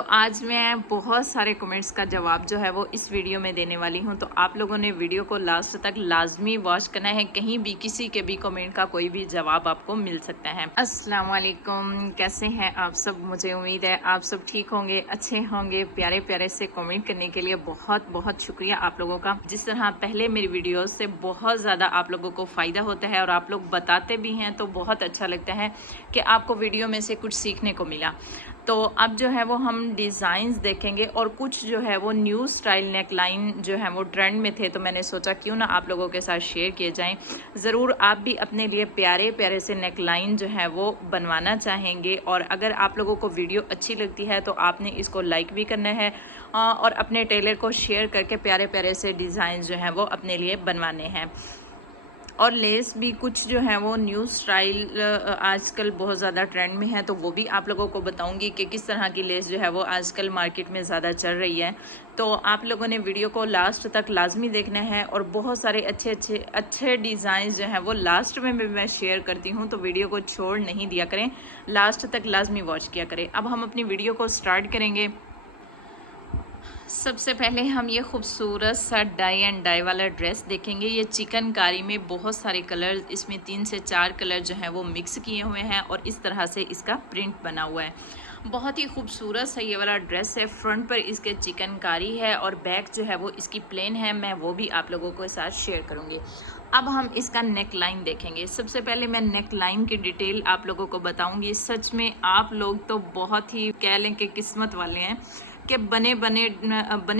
तो आज मैं बहुत सारे कमेंट्स का जवाब जो है वो इस वीडियो में देने वाली हूं, तो आप लोगों ने वीडियो को लास्ट तक लाजमी वॉच करना है। कहीं भी किसी के भी कमेंट का कोई भी जवाब आपको मिल सकता है। अस्सलाम वालेकुम, कैसे हैं आप सब? मुझे उम्मीद है आप सब ठीक होंगे, अच्छे होंगे। प्यारे प्यारे से कमेंट करने के लिए बहुत बहुत शुक्रिया आप लोगों का। जिस तरह पहले मेरी वीडियो से बहुत ज़्यादा आप लोगों को फ़ायदा होता है और आप लोग बताते भी हैं, तो बहुत अच्छा लगता है कि आपको वीडियो में से कुछ सीखने को मिला। तो अब जो है वो हम डिज़ाइंस देखेंगे और कुछ जो है वो न्यू स्टाइल नेक लाइन जो है वो ट्रेंड में थे, तो मैंने सोचा क्यों ना आप लोगों के साथ शेयर किए जाएं। ज़रूर आप भी अपने लिए प्यारे प्यारे से नेक लाइन जो है वो बनवाना चाहेंगे, और अगर आप लोगों को वीडियो अच्छी लगती है तो आपने इसको लाइक भी करना है और अपने टेलर को शेयर करके प्यारे प्यारे से डिज़ाइन जो हैं वो अपने लिए बनवाने हैं। और लेस भी कुछ जो है वो न्यू स्टाइल आजकल बहुत ज़्यादा ट्रेंड में है, तो वो भी आप लोगों को बताऊंगी कि किस तरह की लेस जो है वो आजकल मार्केट में ज़्यादा चल रही है। तो आप लोगों ने वीडियो को लास्ट तक लाजमी देखना है, और बहुत सारे अच्छे डिज़ाइन जो हैं वो लास्ट में भी मैं शेयर करती हूँ, तो वीडियो को छोड़ नहीं दिया करें, लास्ट तक लाजमी वॉच किया करें। अब हम अपनी वीडियो को स्टार्ट करेंगे। सबसे पहले हम ये खूबसूरत सा डाई एंड डाई वाला ड्रेस देखेंगे। ये चिकनकारी में बहुत सारे कलर, इसमें 3 से 4 कलर जो हैं वो मिक्स किए हुए हैं और इस तरह से इसका प्रिंट बना हुआ है। बहुत ही खूबसूरत सा ये वाला ड्रेस है। फ्रंट पर इसके चिकनकारी है और बैक जो है वो इसकी प्लेन है। मैं वो भी आप लोगों के साथ शेयर करूँगी। अब हम इसका नेक लाइन देखेंगे। सबसे पहले मैं नेक लाइन की डिटेल आप लोगों को बताऊँगी। सच में आप लोग तो बहुत ही कह लें कि किस्मत वाले हैं कि बने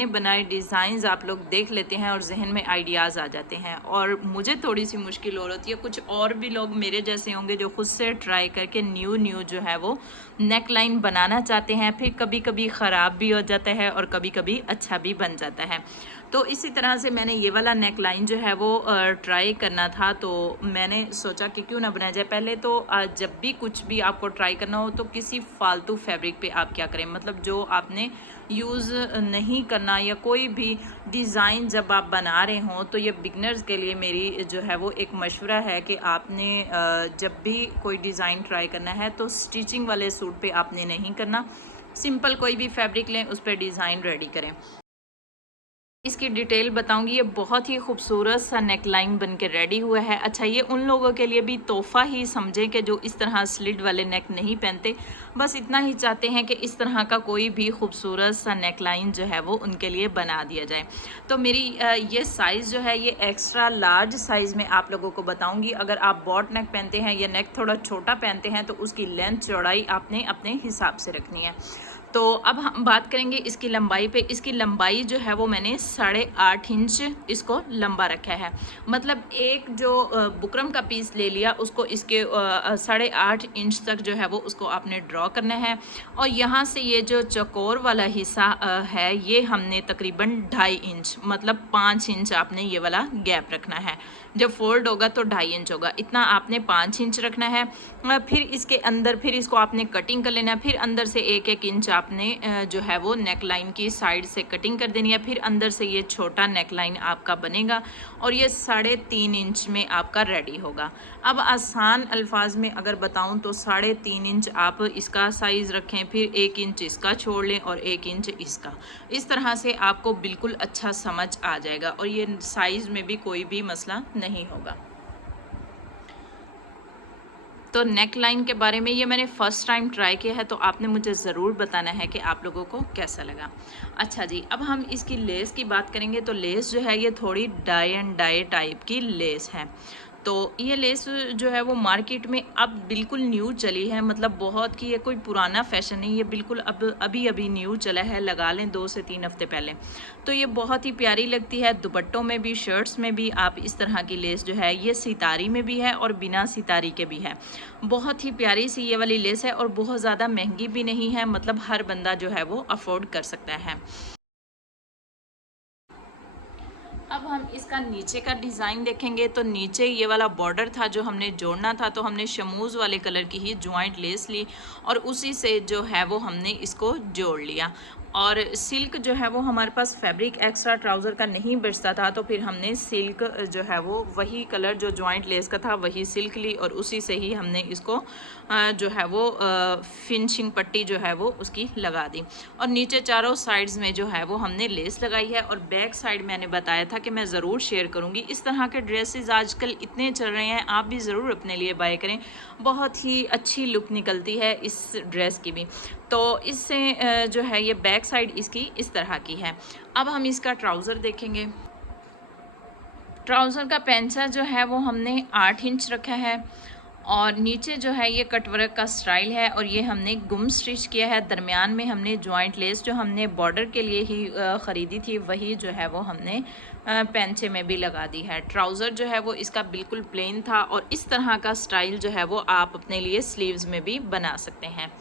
बनाए डिज़ाइंस आप लोग देख लेते हैं और जहन में आइडियाज़ आ जाते हैं, और मुझे थोड़ी सी मुश्किल और होती है। कुछ और भी लोग मेरे जैसे होंगे जो खुद से ट्राई करके न्यू जो है वो नेक लाइन बनाना चाहते हैं, फिर कभी कभी ख़राब भी हो जाता है और कभी कभी अच्छा भी बन जाता है। तो इसी तरह से मैंने ये वाला नेक लाइन जो है वो ट्राई करना था, तो मैंने सोचा कि क्यों ना बनाया जाए। पहले तो जब भी कुछ भी आपको ट्राई करना हो तो किसी फालतू फैब्रिक पे आप क्या करें, मतलब जो आपने यूज़ नहीं करना, या कोई भी डिज़ाइन जब आप बना रहे हों, तो ये बिगनर्स के लिए मेरी जो है वो एक मशवरा है कि आपने जब भी कोई डिज़ाइन ट्राई करना है तो स्टिचिंग वाले सूट पे आपने नहीं करना, सिंपल कोई भी फैब्रिक लें, उस पर डिज़ाइन रेडी करें। इसकी डिटेल बताऊंगी। ये बहुत ही खूबसूरत सा नेक लाइन बन के रेडी हुआ है। अच्छा, ये उन लोगों के लिए भी तोहफा ही समझें कि जो इस तरह स्लिट वाले नेक नहीं पहनते, बस इतना ही चाहते हैं कि इस तरह का कोई भी खूबसूरत सा नेक लाइन जो है वो उनके लिए बना दिया जाए। तो मेरी ये साइज़ जो है ये एक्स्ट्रा लार्ज साइज़ में आप लोगों को बताऊँगी। अगर आप बॉट नेक पहनते हैं या नेक थोड़ा छोटा पहनते हैं तो उसकी लेंथ चौड़ाई आपने अपने हिसाब से रखनी है। तो अब हम बात करेंगे इसकी लंबाई पे। इसकी लंबाई जो है वो मैंने 8.5 इंच इसको लंबा रखा है। मतलब एक जो बुकरम का पीस ले लिया, उसको इसके 8.5 इंच तक जो है वो उसको आपने ड्रॉ करना है, और यहाँ से ये जो चौकोर वाला हिस्सा है ये हमने तकरीबन 2.5 इंच, मतलब 5 इंच आपने ये वाला गैप रखना है। जब फोल्ड होगा तो 2.5 इंच होगा, इतना आपने 5 इंच रखना है। फिर इसके अंदर फिर इसको आपने कटिंग कर लेना है। फिर अंदर से 1-1 इंच आपने जो है वो नेक लाइन की साइड से कटिंग कर देनी है। फिर अंदर से ये छोटा नेक लाइन आपका बनेगा और ये 3.5 इंच में आपका रेडी होगा। अब आसान अल्फाज में अगर बताऊं तो 3.5 इंच आप इसका साइज़ रखें, फिर 1 इंच इसका छोड़ लें और 1 इंच इसका। इस तरह से आपको बिल्कुल अच्छा समझ आ जाएगा और ये साइज़ में भी कोई भी मसला नहीं होगा। तो नेक लाइन के बारे में ये मैंने फ़र्स्ट टाइम ट्राई किया है, तो आपने मुझे ज़रूर बताना है कि आप लोगों को कैसा लगा। अच्छा जी, अब हम इसकी लेस की बात करेंगे। तो लेस जो है ये थोड़ी डाई एंड डाई टाइप की लेस है। तो ये लेस जो है वो मार्केट में अब बिल्कुल न्यू चली है, मतलब बहुत की, ये कोई पुराना फैशन नहीं, ये बिल्कुल अब अभी न्यू चला है, लगा लें 2 से 3 हफ्ते पहले। तो ये बहुत ही प्यारी लगती है। दुपट्टों में भी, शर्ट्स में भी आप इस तरह की लेस जो है, ये सितारी में भी है और बिना सितारी के भी है। बहुत ही प्यारी सी ये वाली लेस है और बहुत ज़्यादा महंगी भी नहीं है, मतलब हर बंदा जो है वो अफोर्ड कर सकता है। अब हम इसका नीचे का डिज़ाइन देखेंगे तो नीचे ये वाला बॉर्डर था जो हमने जोड़ना था, तो हमने शमूज़ वाले कलर की ही ज्वाइंट लेस ली और उसी से जो है वो हमने इसको जोड़ लिया। और सिल्क जो है वो हमारे पास फैब्रिक एक्स्ट्रा ट्राउज़र का नहीं बचता था, तो फिर हमने सिल्क जो है वो वही कलर जो ज्वाइंट लेस का था वही सिल्क ली और उसी से ही हमने इसको जो है वो फिनिशिंग पट्टी जो है वो उसकी लगा दी। और नीचे चारों साइड्स में जो है वो हमने लेस लगाई है। और बैक साइड मैंने बताया था कि मैं ज़रूर शेयर करूँगी। इस तरह के ड्रेसेस आजकल इतने चल रहे हैं, आप भी ज़रूर अपने लिए बाय करें, बहुत ही अच्छी लुक निकलती है इस ड्रेस की भी। तो इससे जो है ये बैक साइड इसकी इस तरह की है। अब हम इसका ट्राउज़र देखेंगे। ट्राउज़र का पेंचा जो है वो हमने 8 इंच रखा है और नीचे जो है ये कटवर्क का स्टाइल है और ये हमने गुम स्टिच किया है। दरमियान में हमने जॉइंट लेस जो हमने बॉर्डर के लिए ही ख़रीदी थी वही जो है वो हमने पेंचे में भी लगा दी है। ट्राउज़र जो है वो इसका बिल्कुल प्लेन था और इस तरह का स्टाइल जो है वो आप अपने लिए स्लीव्स में भी बना सकते हैं।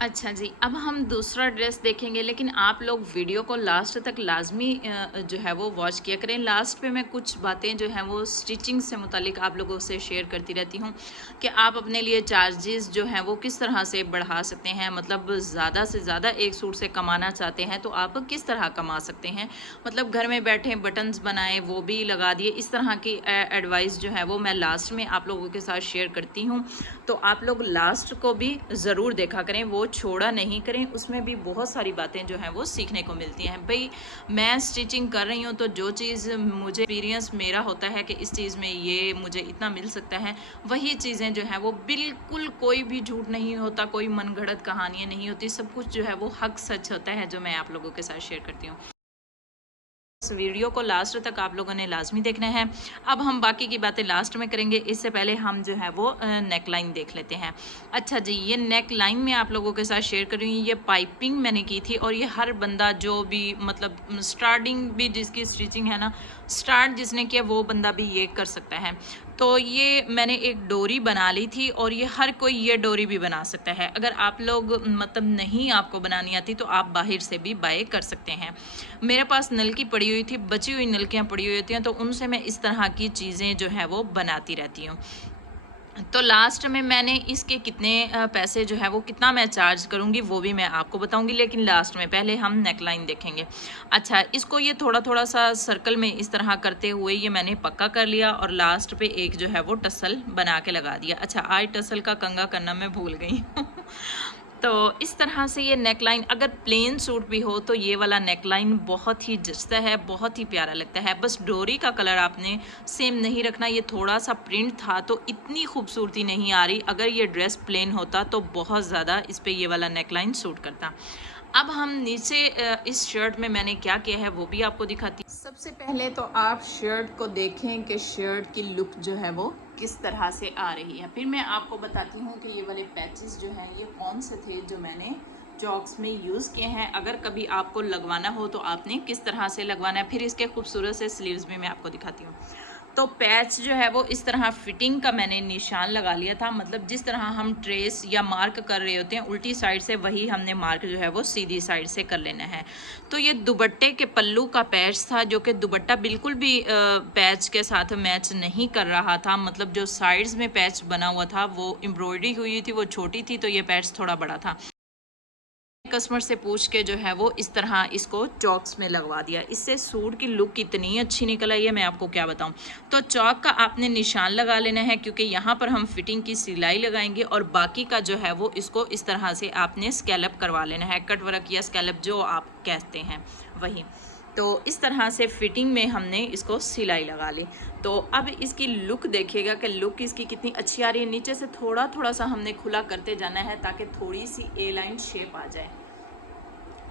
अच्छा जी, अब हम दूसरा ड्रेस देखेंगे, लेकिन आप लोग वीडियो को लास्ट तक लाजमी जो है वो वॉच किया करें। लास्ट पे मैं कुछ बातें जो हैं वो स्टिचिंग से मुतालिक आप लोगों से शेयर करती रहती हूँ कि आप अपने लिए चार्जेस जो हैं वो किस तरह से बढ़ा सकते हैं। मतलब ज़्यादा से ज़्यादा एक सूट से कमाना चाहते हैं तो आप किस तरह कमा सकते हैं। मतलब घर में बैठे बटन्स बनाए वो भी लगा दिए, इस तरह की एडवाइस जो है वो मैं लास्ट में आप लोगों के साथ शेयर करती हूँ। तो आप लोग लास्ट को भी ज़रूर देखा करें, वो छोड़ा नहीं करें, उसमें भी बहुत सारी बातें जो हैं वो सीखने को मिलती हैं। भाई मैं स्टिचिंग कर रही हूँ तो जो चीज़ मुझे एक्सपीरियंस मेरा होता है कि इस चीज़ में ये मुझे इतना मिल सकता है, वही चीज़ें जो हैं वो बिल्कुल कोई भी झूठ नहीं होता, कोई मनगढ़ंत कहानियाँ नहीं होती, सब कुछ जो है वो हक सच होता है जो मैं आप लोगों के साथ शेयर करती हूँ। इस वीडियो को लास्ट तक आप लोगों ने लाजमी देखना है। अब हम बाकी की बातें लास्ट में करेंगे, इससे पहले हम जो है वो नेक लाइन देख लेते हैं। अच्छा जी, ये नेक लाइन में आप लोगों के साथ शेयर कर रही हूँ। ये पाइपिंग मैंने की थी और ये हर बंदा जो भी मतलब स्टार्टिंग भी जिसकी स्टिचिंग है ना, स्टार्ट जिसने किया वो बंदा भी ये कर सकता है। तो ये मैंने एक डोरी बना ली थी और ये हर कोई ये डोरी भी बना सकता है। अगर आप लोग मतलब नहीं आपको बनानी आती तो आप बाहर से भी बाय कर सकते हैं। मेरे पास नलकी पड़ी हुई थी, बची हुई नलकियाँ पड़ी हुई होती हैं, तो उनसे मैं इस तरह की चीज़ें जो है वो बनाती रहती हूँ। तो लास्ट में मैंने इसके कितने पैसे जो है वो कितना मैं चार्ज करूँगी वो भी मैं आपको बताऊँगी, लेकिन लास्ट में पहले हम नेकलाइन देखेंगे। अच्छा, इसको ये थोड़ा थोड़ा सा सर्कल में इस तरह करते हुए ये मैंने पक्का कर लिया और लास्ट पे एक जो है वो टसल बना के लगा दिया। अच्छा, आज टसल का कंगा करना मैं भूल गई तो इस तरह से ये नेकलाइन, अगर प्लेन सूट भी हो तो ये वाला नेकलाइन बहुत ही जचता है, बहुत ही प्यारा लगता है। बस डोरी का कलर आपने सेम नहीं रखना। ये थोड़ा सा प्रिंट था तो इतनी खूबसूरती नहीं आ रही। अगर ये ड्रेस प्लेन होता तो बहुत ज़्यादा इस पर ये वाला नेकलाइन सूट करता। अब हम नीचे इस शर्ट में मैंने क्या किया है वो भी आपको दिखाती हूँ। सबसे पहले तो आप शर्ट को देखें कि शर्ट की लुक जो है वो किस तरह से आ रही है। फिर मैं आपको बताती हूँ कि ये वाले पैचेस जो हैं ये कौन से थे जो मैंने चॉक्स में यूज़ किए हैं। अगर कभी आपको लगवाना हो तो आपने किस तरह से लगवाना है। फिर इसके खूबसूरत से स्लीव्स भी मैं आपको दिखाती हूँ। तो पैच जो है वो इस तरह फिटिंग का मैंने निशान लगा लिया था। मतलब जिस तरह हम ट्रेस या मार्क कर रहे होते हैं उल्टी साइड से, वही हमने मार्क जो है वो सीधी साइड से कर लेना है। तो ये दुपट्टे के पल्लू का पैच था जो कि दुपट्टा बिल्कुल भी पैच के साथ मैच नहीं कर रहा था। मतलब जो साइड्स में पैच बना हुआ था वो एम्ब्रॉयडरी हुई थी, वो छोटी थी, तो ये पैच थोड़ा बड़ा था। कस्टमर से पूछ के जो है वो इस तरह इसको चॉक्स में लगवा दिया। इससे सूट की लुक कितनी अच्छी निकल आई है मैं आपको क्या बताऊं। तो चॉक का आपने निशान लगा लेना है क्योंकि यहाँ पर हम फिटिंग की सिलाई लगाएंगे और बाकी का जो है वो इसको इस तरह से आपने स्कैलप करवा लेना है। कट वर्क या स्कैलप जो आप कहते हैं वही। तो इस तरह से फिटिंग में हमने इसको सिलाई लगा ली। तो अब इसकी लुक देखिएगा कि लुक इसकी कितनी अच्छी आ रही है। नीचे से थोड़ा थोड़ा सा हमने खुला करते जाना है ताकि थोड़ी सी ए लाइन शेप आ जाए।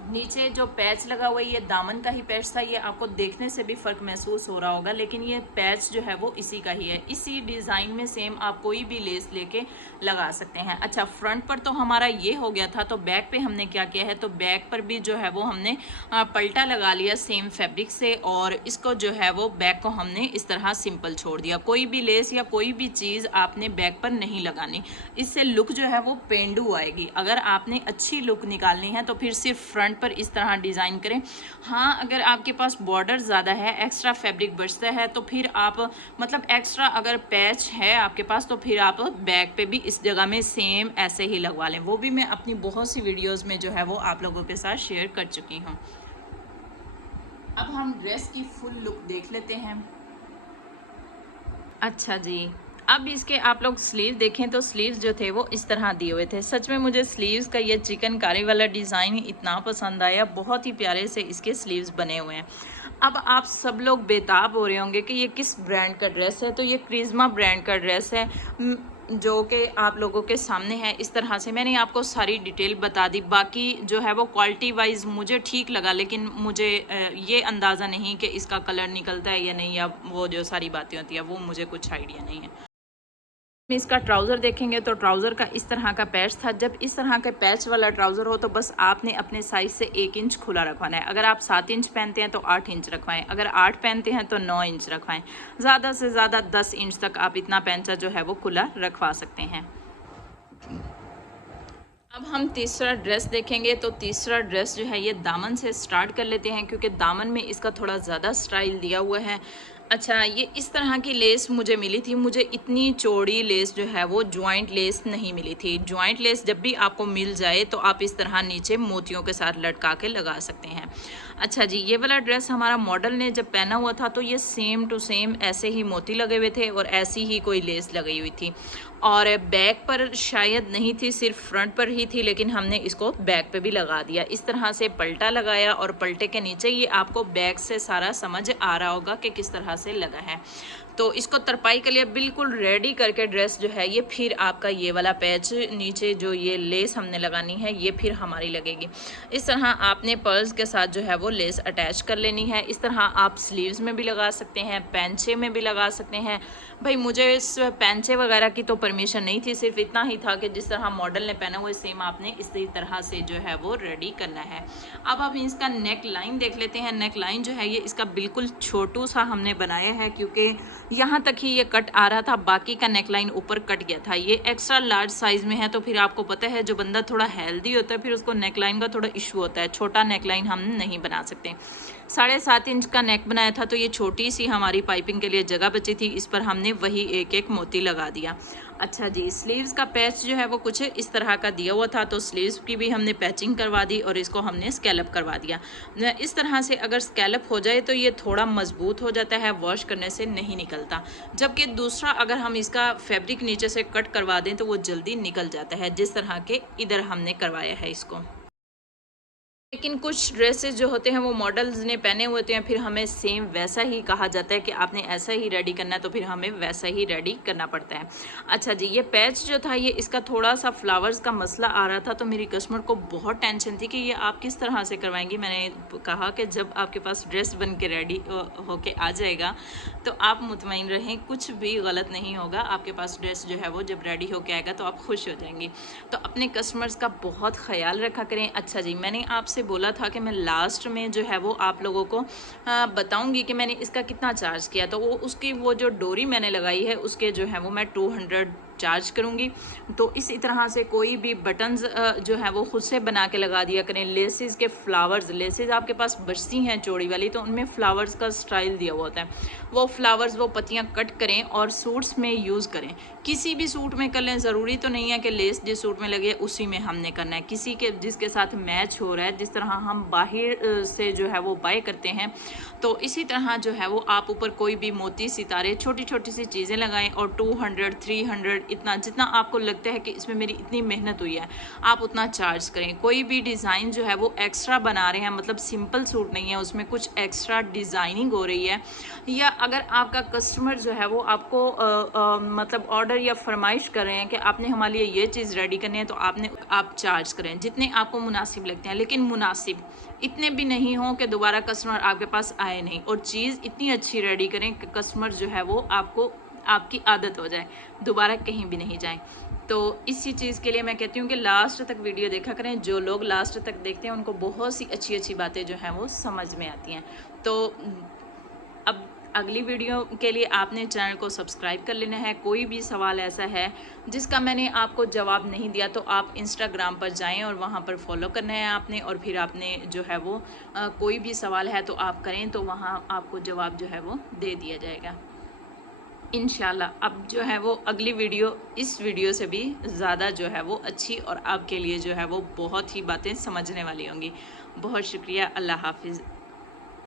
नीचे जो पैच लगा हुआ है ये दामन का ही पैच था। ये आपको देखने से भी फ़र्क महसूस हो रहा होगा, लेकिन ये पैच जो है वो इसी का ही है। इसी डिज़ाइन में सेम आप कोई भी लेस लेके लगा सकते हैं। अच्छा, फ्रंट पर तो हमारा ये हो गया था, तो बैक पे हमने क्या किया है, तो बैक पर भी जो है वो हमने पलटा लगा लिया सेम फैब्रिक से और इसको जो है वो बैक को हमने इस तरह सिंपल छोड़ दिया। कोई भी लेस या कोई भी चीज़ आपने बैक पर नहीं लगानी, इससे लुक जो है वो पेंडू आएगी। अगर आपने अच्छी लुक निकालनी है तो फिर सिर्फ फ्रंट फ्रंट पर इस तरह डिज़ाइन करें। हाँ, अगर आपके पास बॉर्डर ज़्यादा है, एक्स्ट्रा फैब्रिक बचता है, तो फिर आप मतलब एक्स्ट्रा अगर पैच है आपके पास तो फिर आप बैक पे भी इस जगह में सेम ऐसे ही लगवा लें। वो भी मैं अपनी बहुत सी वीडियोज़ में जो है वो आप लोगों के साथ शेयर कर चुकी हूँ। अब हम ड्रेस की फुल लुक देख लेते हैं। अच्छा जी, अब इसके आप लोग स्लीव देखें तो स्लीव्स जो थे वो इस तरह दिए हुए थे। सच में मुझे स्लीव्स का ये चिकनकारी वाला डिज़ाइन इतना पसंद आया, बहुत ही प्यारे से इसके स्लीव्स बने हुए हैं। अब आप सब लोग बेताब हो रहे होंगे कि ये किस ब्रांड का ड्रेस है, तो ये क्रिज्मा ब्रांड का ड्रेस है जो कि आप लोगों के सामने है। इस तरह से मैंने आपको सारी डिटेल बता दी। बाकी जो है वो क्वालिटी वाइज मुझे ठीक लगा, लेकिन मुझे ये अंदाज़ा नहीं कि इसका कलर निकलता है या नहीं, या वो जो सारी बातें होती है वो मुझे कुछ आइडिया नहीं है। इसका ट्राउज़र देखेंगे तो ट्राउज़र का इस तरह का पैच था। जब इस तरह का पैच वाला ट्राउज़र हो तो बस आपने अपने साइज़ से 1 इंच खुला रखवाना है। अगर आप 7 इंच पहनते हैं तो 8 इंच रखवाएं, अगर 8 पहनते हैं तो 9 इंच रखवाएं। ज़्यादा से ज़्यादा 10 इंच तक आप इतना पैंचा जो है वो खुला रखवा सकते हैं। अब हम तीसरा ड्रेस देखेंगे तो तीसरा ड्रेस जो है ये दामन से स्टार्ट कर लेते हैं, क्योंकि दामन में इसका थोड़ा ज़्यादा स्टाइल दिया हुआ है। अच्छा, ये इस तरह की लेस मुझे मिली थी। मुझे इतनी चौड़ी लेस जो है वो जॉइंट लेस नहीं मिली थी। जॉइंट लेस जब भी आपको मिल जाए तो आप इस तरह नीचे मोतियों के साथ लटका के लगा सकते हैं। अच्छा जी, ये वाला ड्रेस हमारा मॉडल ने जब पहना हुआ था तो ये सेम टू सेम ऐसे ही मोती लगे हुए थे और ऐसी ही कोई लेस लगी हुई थी, और बैक पर शायद नहीं थी, सिर्फ फ्रंट पर ही थी, लेकिन हमने इसको बैक पे भी लगा दिया। इस तरह से पलटा लगाया और पलटे के नीचे ये आपको बैक से सारा समझ आ रहा होगा कि किस तरह से लगा है। तो इसको तरपाई के लिए बिल्कुल रेडी करके ड्रेस जो है ये फिर आपका ये वाला पैच नीचे जो ये लेस हमने लगानी है ये फिर हमारी लगेगी। इस तरह आपने पर्स के साथ जो है वो लेस अटैच कर लेनी है। इस तरह आप स्लीव्स में भी लगा सकते हैं, पैंचे में भी लगा सकते हैं। भाई मुझे इस पैंचे वगैरह की तो परमिशन नहीं थी, सिर्फ इतना ही था कि जिस तरह मॉडल ने पहना हुआ सेम आपने इसी तरह से जो है वो रेडी करना है। अब हम इसका नेक लाइन देख लेते हैं। नेक लाइन जो है ये इसका बिल्कुल छोटू सा हमने बनाया है, क्योंकि यहाँ तक ही ये कट आ रहा था, बाकी का नेक लाइन ऊपर कट गया था। ये एक्स्ट्रा लार्ज साइज में है, तो फिर आपको पता है जो बंदा थोड़ा हेल्दी होता है फिर उसको नेक लाइन का थोड़ा इशू होता है। छोटा नेक लाइन हम नहीं बना सकते। 7.5 इंच का नेक बनाया था तो ये छोटी सी हमारी पाइपिंग के लिए जगह बची थी, इस पर हमने वही एक एक मोती लगा दिया। अच्छा जी, स्लीव्स का पैच जो है वो कुछ इस तरह का दिया हुआ था, तो स्लीव्स की भी हमने पैचिंग करवा दी और इसको हमने स्कैलप करवा दिया। इस तरह से अगर स्कैलप हो जाए तो ये थोड़ा मजबूत हो जाता है, वॉश करने से नहीं निकलता। जबकि दूसरा अगर हम इसका फैब्रिक नीचे से कट करवा दें तो वो जल्दी निकल जाता है, जिस तरह के इधर हमने करवाया है इसको। लेकिन कुछ ड्रेसेस जो होते हैं वो मॉडल्स ने पहने हुए होते हैं, फिर हमें सेम वैसा ही कहा जाता है कि आपने ऐसा ही रेडी करना है, तो फिर हमें वैसा ही रेडी करना पड़ता है। अच्छा जी, ये पैच जो था ये इसका थोड़ा सा फ्लावर्स का मसला आ रहा था, तो मेरी कस्टमर को बहुत टेंशन थी कि ये आप किस तरह से करवाएंगी। मैंने कहा कि जब आपके पास ड्रेस बन के रेडी होके आ जाएगा तो आप मुतमईन रहें, कुछ भी गलत नहीं होगा। आपके पास ड्रेस जो है वो जब रेडी होके आएगा तो आप खुश हो जाएंगी। तो अपने कस्टमर्स का बहुत ख्याल रखा करें। अच्छा जी, मैंने आपसे बोला था कि मैं लास्ट में जो है वो आप लोगों को बताऊंगी कि मैंने इसका कितना चार्ज किया, तो वो उसकी वो जो डोरी मैंने लगाई है उसके जो है वो मैं 200 चार्ज करूंगी। तो इसी तरह से कोई भी बटन्स जो है वो खुद से बना के लगा दिया करें। लेसेस के फ्लावर्स, लेसेस आपके पास बचती हैं चौड़ी वाली, तो उनमें फ्लावर्स का स्टाइल दिया हुआ होता है, वो फ्लावर्स वो पत्तियां कट करें और सूट्स में यूज़ करें। किसी भी सूट में कर लें, ज़रूरी तो नहीं है कि लेस जिस सूट में लगे उसी में हमने करना है, किसी के जिसके साथ मैच हो रहा है। जिस तरह हम बाहर से जो है वो बाय करते हैं, तो इसी तरह जो है वो आप ऊपर कोई भी मोती सितारे छोटी छोटी सी चीज़ें लगाएं और 200 300 इतना जितना आपको लगता है कि इसमें मेरी इतनी मेहनत हुई है आप उतना चार्ज करें। कोई भी डिज़ाइन जो है वो एक्स्ट्रा बना रहे हैं, मतलब सिंपल सूट नहीं है, उसमें कुछ एक्स्ट्रा डिज़ाइनिंग हो रही है, या अगर आपका कस्टमर जो है वो आपको मतलब ऑर्डर या फरमाइश कर रहे हैं कि आपने हमारे लिए ये चीज़ रेडी करनी है, तो आप चार्ज करें जितने आपको मुनासिब लगते हैं, लेकिन मुनासिब इतने भी नहीं हो कि दोबारा कस्टमर आपके पास आए नहीं, और चीज़ इतनी अच्छी रेडी करें कि कस्टमर जो है वो आपकी आदत हो जाए, दोबारा कहीं भी नहीं जाए। तो इसी चीज़ के लिए मैं कहती हूँ कि लास्ट तक वीडियो देखा करें। जो लोग लास्ट तक देखते हैं उनको बहुत सी अच्छी अच्छी बातें जो हैं वो समझ में आती हैं। तो अब अगली वीडियो के लिए आपने चैनल को सब्सक्राइब कर लेना है। कोई भी सवाल ऐसा है जिसका मैंने आपको जवाब नहीं दिया तो आप इंस्टाग्राम पर जाएं और वहां पर फॉलो करना है आपने, और फिर आपने जो है वो कोई भी सवाल है तो आप करें तो वहां आपको जवाब जो है वो दे दिया जाएगा इंशाल्लाह। अब जो है वो अगली वीडियो इस वीडियो से भी ज़्यादा जो है वो अच्छी और आपके लिए जो है वो बहुत ही बातें समझने वाली होंगी। बहुत शुक्रिया। अल्लाह हाफिज़।